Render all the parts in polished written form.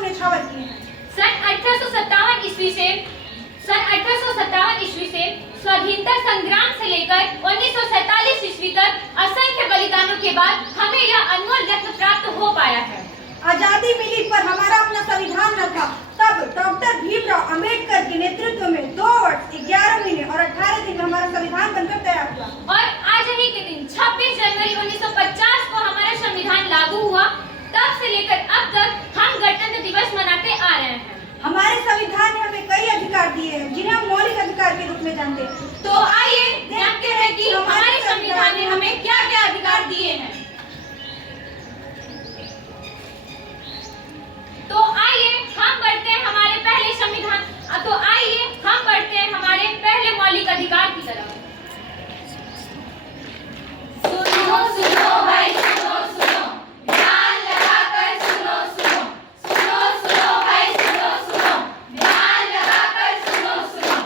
को न्यौछावर किए हैं। सन 1857 ईस्वी से स्वाधीनता संग्राम से लेकर 1947 ईस्वी तक असंख्य बलिदानों के बाद हमें यह अनमोल रत्न प्राप्त हो पाया है। आजादी मिली पर हमारा अपना संविधान न था। तब डॉक्टर भीमराव अंबेडकर के नेतृत्व में 2 वर्ष 11 महीने और 18 दिन में हमारा संविधान बनकर तैयार हुआ। और आज ही के दिन 26 जनवरी 1950 को हमारा संविधान लागू हुआ। तब से लेकर अब तक हम गणतंत्र दिवस मनाते आ रहे हैं। हमारे संविधान ने हमें कई अधिकार दिए हैं जिन्हें हम मौलिक अधिकार के रूप में जानते हैं। तो आइए देखते हैं कि हमारे संविधान ने हमें क्या क्या अधिकार दिए हैं। तो आइए हम बढ़ते हैं हमारे पहले मौलिक अधिकार की तरफ। सुनो सुनो भाई सुनो सुनो, ध्यान लगाकर सुनो सुनो, सुनो सुनो भाई सुनो सुनो, ध्यान लगाकर सुनो सुनो।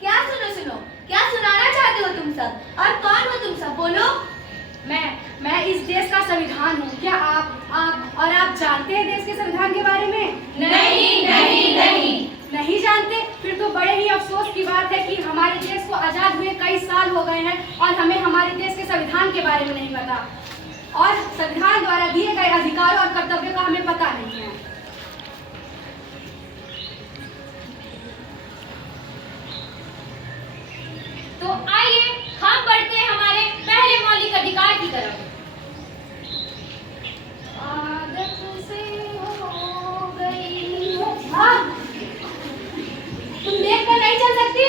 क्या सुनो सुनो? क्या सुनाना चाहते हो तुम सब? और कौन हो तुम सब? बोलो। मैं इस देश का संविधान हूँ। क्या आप जानते हैं देश के संविधान के बारे में? नहीं जानते? फिर तो बड़े ही अफसोस की बात है कि हमारे देश को आजाद हुए कई साल हो गए हैं और हमें हमारे देश के संविधान के बारे में नहीं पता, और संविधान द्वारा दिए गए अधिकारों और कर्तव्यों का हमें पता नहीं है। तो आइए हम बढ़ते हैं हमारे पहले मौलिक अधिकार की तरफ। आदत से हो गई तुम देखकर नहीं चल सकती?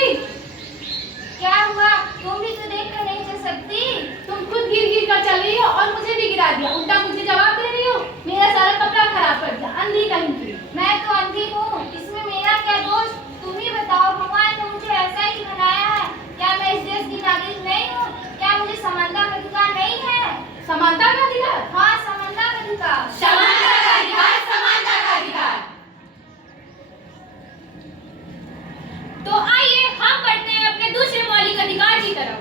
क्या हुआ? तुम भी तो देखकर नहीं चल सकती? तुम खुद गिर कर चल रही हो और मुझे भी गिरा दिया। उल्टा मुझे जवाब दे रही हो। मेरा सारा कपड़ा खराब कर दिया। अंधी कहीं की। मैं तो अंधी हूँ, इसमें मेरा क्या दोष? तुम ही बताओ। भगवान ने मुझे ऐसा ही बनाया है। क्या मैं इस देश की नागरिक नहीं हूँ? क्या मुझे समानता का अधिकार नहीं है? समानता का अधिकार? हाँ, समानता का अधिकार। समानता का अधिकार, समानता का अधिकार। तो आइए हम बढ़ते हैं अपने दूसरे मौलिक अधिकार की तरफ।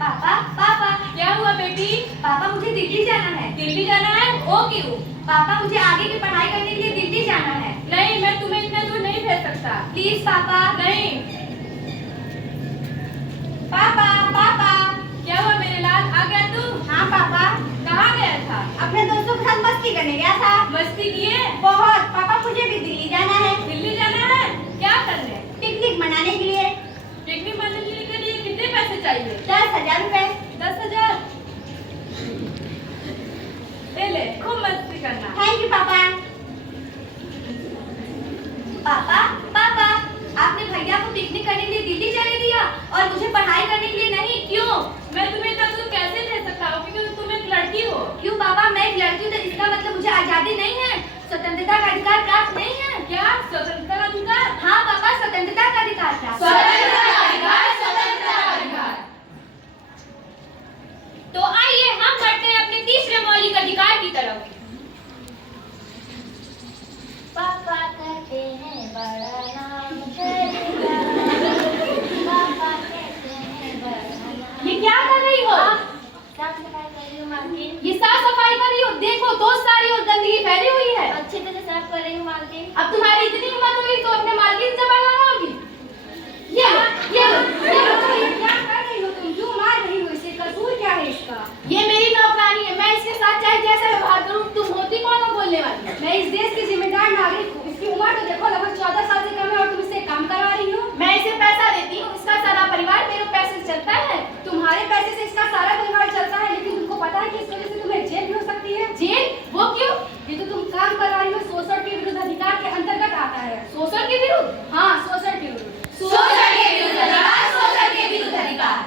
पापा क्या हुआ बेटी? पापा, मुझे दिल्ली जाना है। दिल्ली जाना है? वो क्यों? पापा, मुझे आगे की पढ़ाई करने के लिए दिल्ली जाना है। नहीं, मैं तुम्हें इतना दूर नहीं भेज सकता। प्लीज पापा। नहीं। पापा क्या हुआ मेरे लाल? आ गया तू? हाँ पापा। कहाँ गया था? अपने दोस्तों के साथ मस्ती करने गया था। मस्ती किए? बहुत। पापा, मुझे भी दिल्ली जाना है। दिल्ली जाना है? क्या करने? पिकनिक मनाने के लिए। पिकनिक मनाने के लिए कितने पैसे चाहिए? 10,000 रुपए। 10,000? ले खूब मस्ती करना। थैंक यू पापा। पापा, आपने भैया को पिकनिक करने के लिए दिल्ली जाने दिया और मुझे पढ़ाई करने के लिए नहीं। क्यों? मैं तुम्हें इतना दूर कैसे भेज सकता हूँ? क्योंकि तुम एक लड़की हो। क्यों पापा? मैं एक लड़की हूँ तो इसका मतलब मुझे आजादी नहीं है, स्वतंत्रता का अधिकार प्राप्त नहीं है? क्या स्वतंत्रता का अधिकार? हाँ पापा, स्वतंत्रता का अधिकार प्राप्त। स्वतंत्रता का अधिकार, स्वतंत्रता का अधिकार। तो आइए हम बढ़ते हैं अपने तीसरे मौलिक अधिकार की तरफ। पापा कहते हैं बड़ा नाम करेगा। पापा कहते हैं बड़ा नाम। ये क्या कर रही हो? साफ सफाई कर रही हूँ मालकिन। ये साफ सफाई कर रही हो? देखो तो सारी और गंदगी फैली हुई है। अच्छे तरह साफ कर रही हूँ मालकिन। अब तुम्हारी इतनी हिम्मत हुई तो अपने मालकिन से मांगना होगी। ये क्या कर रही हो तुम? क्यों मार रही हो इसे? कसूर क्या है इसका? ये मेरी नौकरानी है। मैं इसके साथ चाहे जैसा व्यवहार करूं। तुम होती कौन हो बोलने वाली? मैं इस देश की जिम्मेदार नागरिक हूँ। इसकी उम्र तो देखो लगभग 14 साल से कम है और तुम इससे काम करवा रही हो। मैं इसे पैसा देती हूँ। इसका सारा परिवार मेरे पैसे से चलता है। तुम्हारे पैसे से इसका सारा परिवार चलता है, लेकिन तुमको पता है कि इस वजह से तुम्हें जेल भी हो सकती है। जेल? वो क्यों? ये तो तुम काम करवा रही हो शोषण के विरुद्ध अधिकार के अंतर्गत आता है। शोषण के विरुद्ध? हाँ, शोषण के विरुद्ध। शोषण के विरुद्ध अधिकार, शोषण के विरुद्ध अधिकार।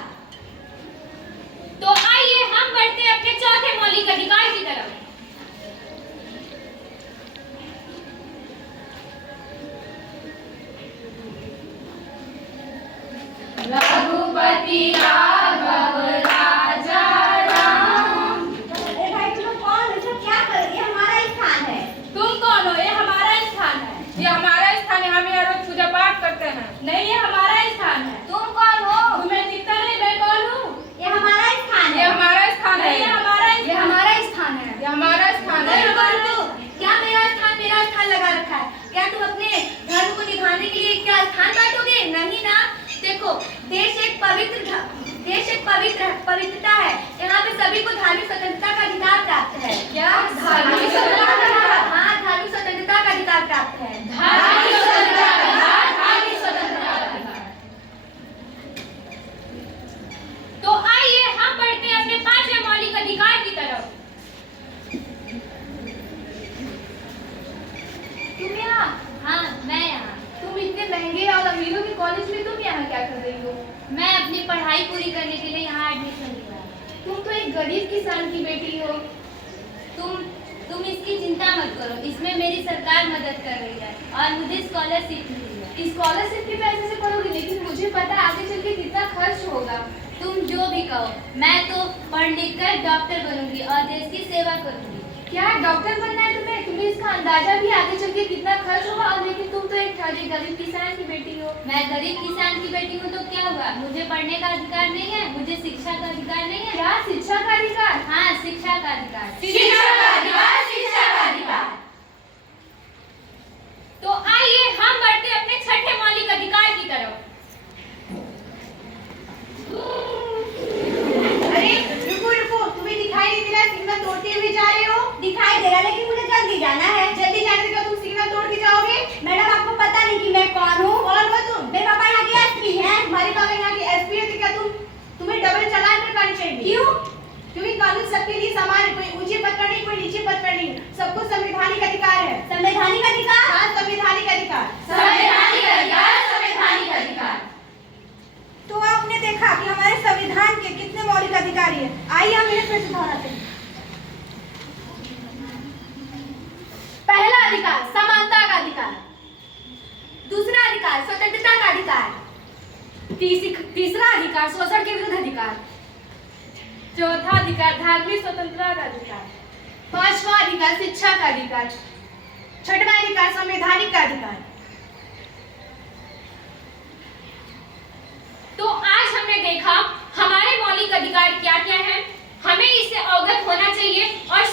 तो आइए हम बढ़ते हैं अपने चौथे मौलिक अधिकार की तरफ। क्या तुम अपने धर्म को निभाने के लिए क्या स्थान बांटोगे? नहीं ना। देखो, देश एक पवित्रता है। यहाँ पे सभी को धार्मिक स्वतंत्रता का अधिकार प्राप्त है। क्या धार्मिक स्वतंत्रता? हाँ, धार्मिक स्वतंत्रता का अधिकार प्राप्त है। धार्मिक स्वतंत्रता का अधिकार, धार्मिक स्वतंत्रता का अधिकार। तो आइए हम बढ़ते हैं अपने 5वें मौलिक अधिकार की तरफ। तुम यहाँ? हाँ, मैं यहाँ। तुम इतने महंगे और अमीरों के कॉलेज में तुम यहाँ क्या कर रही हो? मैं अपनी पढ़ाई पूरी करने के लिए यहाँ एडमिशन लिया है। तुम तो एक गरीब किसान की बेटी हो। तुम इसकी चिंता मत करो, इसमें मेरी सरकार मदद कर रही है और मुझे स्कॉलरशिप मिली है। स्कॉलरशिप के पैसे से पढ़ोगी, लेकिन मुझे पता है आगे चल के कितना खर्च होगा। तुम जो भी कहो, मैं तो पढ़ लिख कर डॉक्टर बनूंगी और देश की सेवा करूंगी। क्या डॉक्टर बनना है तुम्हें? तुम्हें इसका अंदाजा भी आगे चल के कितना खर्च होगा। और लेकिन तुम तो एक गरीब किसान की बेटी हो। मैं गरीब किसान की बेटी हूँ तो क्या हुआ? मुझे पढ़ने का अधिकार नहीं है? मुझे शिक्षा का अधिकार नहीं है? क्या शिक्षा का अधिकार? हाँ, शिक्षा का अधिकार। शिक्षा का अधिकार, शिक्षा का अधिकार। तो आइए हम बढ़ते हैं अपने 6ठे मौलिक अधिकार की तरफ। अरे रुको, तुम्हें दिखाई नहीं दे रहा सिग्नल तोड़ते हुए जा रहे हो? दिखाई दे रहा, लेकिन मुझे जल्दी जाना है। जल्दी जाने से क्या तुम सिग्नल तोड़ के जाओगे? मैडम, आपको पता नहीं कि मैं कौन हूँ? कौन हो तुम? मेरे पापा यहाँ के एसपी हैं। हमारे पापा यहाँ के एसपी है तो क्या तुम्हें डबल चालान कटवानी चाहिए? क्यों? क्योंकि कानून सबके लिए समान है। कोई ऊंचे पद पर नहीं, कोई नीचे पद पर नहीं। सबको संवैधानिक अधिकार है। संवैधानिक अधिकार? हाँ, संवैधानिक अधिकार। संवैधानिक अधिकार, संवैधानिक अधिकार। तो आपने देखा कि हमारे संविधान के कितने मौलिक अधिकार हैं। आइए हम इन्हें फिर से दोहराते हैं। पहला अधिकार समानता का अधिकार। दूसरा अधिकार स्वतंत्रता का अधिकार। तीसरा अधिकार शोषण के विरुद्ध अधिकार। चौथा अधिकार धार्मिक स्वतंत्रता का अधिकार। पांचवा अधिकार शिक्षा का अधिकार। छठवां अधिकार संवैधानिक का अधिकार। तो आज हमने देखा हमारे मौलिक अधिकार क्या क्या हैं। हमें इससे अवगत होना चाहिए और